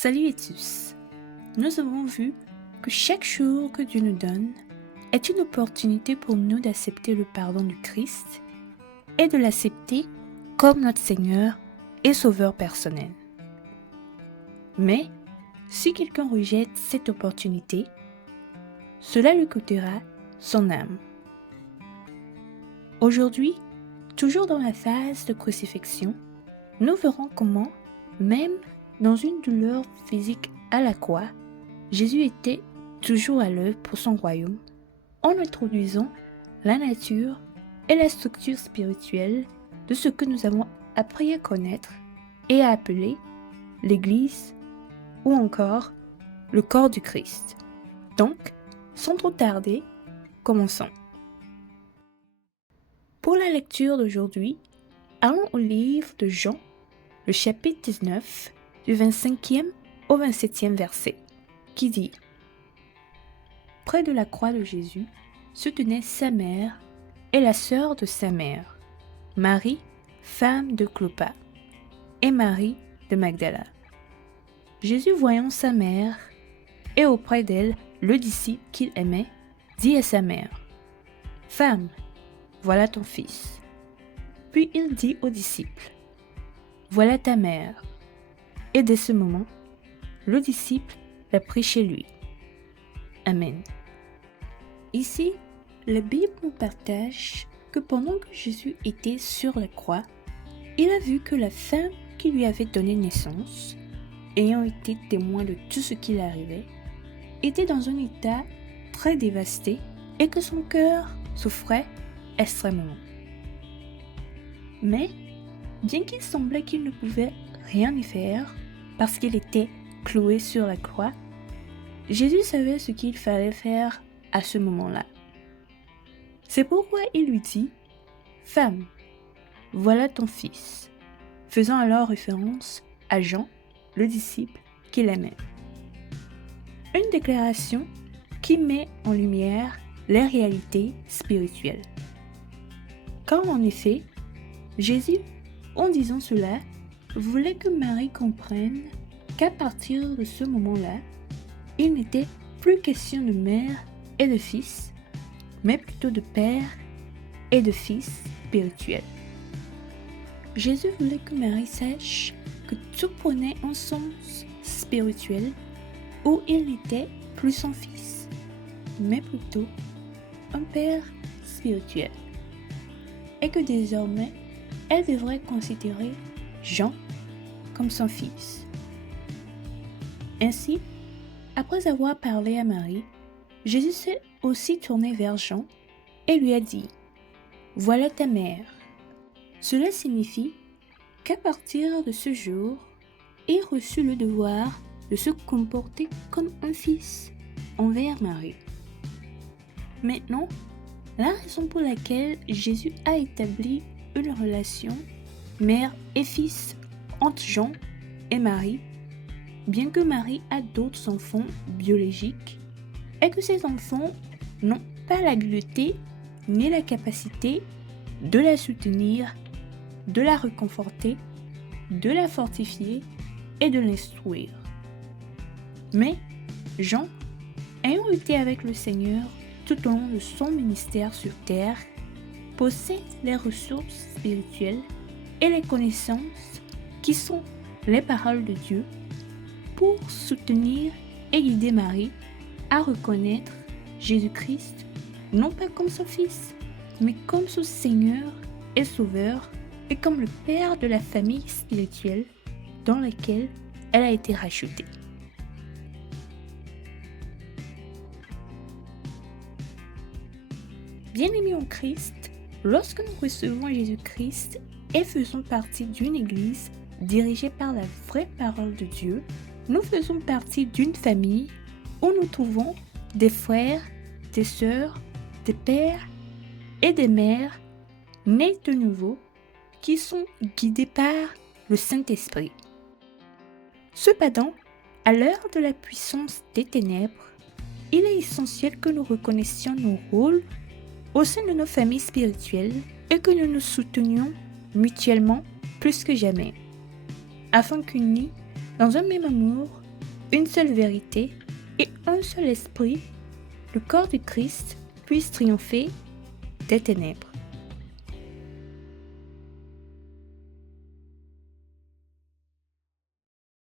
Salut à tous. Nous avons vu que chaque jour que Dieu nous donne est une opportunité pour nous d'accepter le pardon du Christ et de l'accepter comme notre Seigneur et Sauveur personnel. Mais si quelqu'un rejette cette opportunité, cela lui coûtera son âme. Aujourd'hui, toujours dans la phase de crucifixion, nous verrons comment, même dans une douleur physique à la croix, Jésus était toujours à l'œuvre pour son royaume, en introduisant la nature et la structure spirituelle de ce que nous avons appris à connaître et à appeler l'Église ou encore le corps du Christ. Donc, sans trop tarder, commençons. Pour la lecture d'aujourd'hui, allons au livre de Jean, le chapitre 19, du 25e au 27e verset, qui dit « Près de la croix de Jésus se tenait sa mère et la sœur de sa mère, Marie, femme de Clopas, et Marie de Magdala. Jésus, voyant sa mère et auprès d'elle le disciple qu'il aimait, dit à sa mère, « Femme, voilà ton fils. » Puis il dit au disciple, « Voilà ta mère. » Et dès ce moment, le disciple l'a pris chez lui. Amen. Ici, la Bible nous partage que pendant que Jésus était sur la croix, il a vu que la femme qui lui avait donné naissance, ayant été témoin de tout ce qui l'arrivait, était dans un état très dévasté et que son cœur souffrait extrêmement. Mais, bien qu'il semblait qu'il ne pouvait rien y faire parce qu'il était cloué sur la croix, Jésus savait ce qu'il fallait faire à ce moment-là. C'est pourquoi il lui dit « Femme, voilà ton fils », faisant alors référence à Jean, le disciple qu'il aimait. Une déclaration qui met en lumière les réalités spirituelles. Car en effet, Jésus, en disant cela, voulait que Marie comprenne qu'à partir de ce moment-là, il n'était plus question de mère et de fils, mais plutôt de père et de fils spirituel. Jésus voulait que Marie sache que tout prenait un sens spirituel où il n'était plus son fils, mais plutôt un père spirituel. Et que désormais, elle devrait considérer Jean comme son fils. Ainsi, après avoir parlé à Marie, Jésus s'est aussi tourné vers Jean et lui a dit « Voilà ta mère ». Cela signifie qu'à partir de ce jour, il reçut le devoir de se comporter comme un fils envers Marie. Maintenant, la raison pour laquelle Jésus a établi une relation mère et fils entre Jean et Marie, bien que Marie a d'autres enfants biologiques, est que ces enfants n'ont pas l'habileté ni la capacité de la soutenir, de la réconforter, de la fortifier et de l'instruire. Mais Jean, ayant été avec le Seigneur tout au long de son ministère sur terre, possède les ressources spirituelles et les connaissances qui sont les paroles de Dieu pour soutenir et guider Marie à reconnaître Jésus-Christ non pas comme son fils, mais comme son Seigneur et Sauveur et comme le Père de la famille spirituelle dans laquelle elle a été rachetée. Bien-aimés en Christ, lorsque nous recevons Jésus-Christ et faisons partie d'une église dirigée par la vraie parole de Dieu, nous faisons partie d'une famille où nous trouvons des frères, des sœurs, des pères et des mères nés de nouveau qui sont guidés par le Saint-Esprit. Cependant, à l'heure de la puissance des ténèbres, il est essentiel que nous reconnaissions nos rôles au sein de nos familles spirituelles et que nous nous soutenions mutuellement plus que jamais, afin qu'unis dans un même amour, une seule vérité et un seul esprit, le corps du Christ puisse triompher des ténèbres.